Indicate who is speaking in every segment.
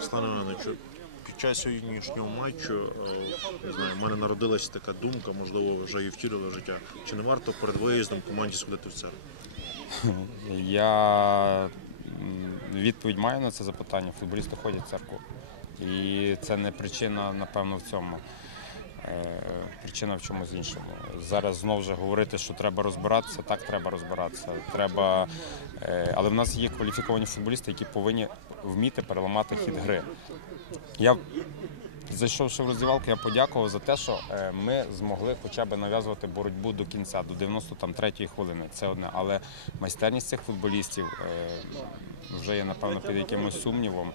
Speaker 1: Стане Івановичу, під час сьогоднішнього матчу е, не знаю, в мене народилася така думка, можливо, вже її втілила життя. Чи не варто перед виїздом команді сходити в церкву?
Speaker 2: Я відповідь маю на це запитання. Футболісти ходять в церкву. І це не причина, напевно, в цьому. Е, Причина в чомусь іншому. Зараз знову ж говорити, що треба розбиратися, так треба розбиратися. Треба, е, але в нас є кваліфіковані футболісти, які повинні вміти переламати хід гри. Я зайшовши в роздівалку, я подякував за те, що е, ми змогли хоча б нав'язувати боротьбу до кінця, до 93-ї хвилини. Це одне. Але майстерність цих футболістів е, вже є, напевно, під якимось сумнівом.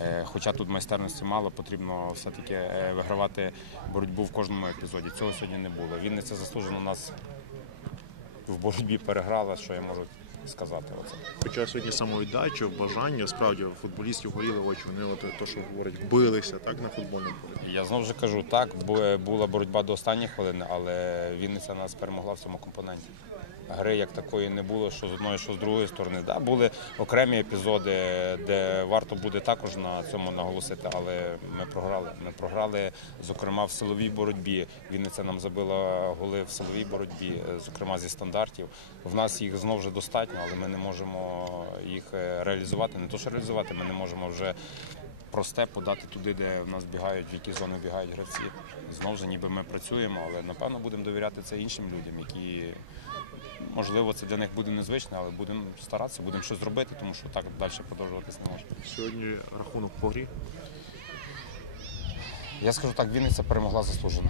Speaker 2: Е, Хоча тут майстерності мало, потрібно все-таки вигравати боротьбу в кожному епізоді. Цього сьогодні не було. Вінниця заслужено нас в боротьбі переграла, що я можу сказати. Оце.
Speaker 1: Хоча сьогодні самовіддача, бажання, справді футболістів горіли очі, вони от то, що говорять, билися так на футбольному полі.
Speaker 2: Я знову ж кажу, так, бо була боротьба до останньої хвилини, але Вінниця нас перемогла в цьому компоненті. Гри як такої не було, що з одної, що з другої сторони. Да, були окремі епізоди, де варто буде також на цьому наголосити, але ми програли. Ми програли, зокрема, в силовій боротьбі. Вінниця нам забила голи в силовій боротьбі, зокрема зі стандартів. В нас їх знову ж достатньо, але ми не можемо їх е, реалізувати. Не то, що реалізувати, ми не можемо вже просте подати туди, де в нас бігають, в які зони бігають гравці. Знову ж ніби ми працюємо, але напевно будемо довіряти це іншим людям, які можливо це для них буде незвично, але будемо старатися, будемо щось зробити, тому що так далі продовжуватись не може.
Speaker 1: Сьогодні рахунок по грі.
Speaker 2: Я скажу так, Вінниця перемогла заслужено.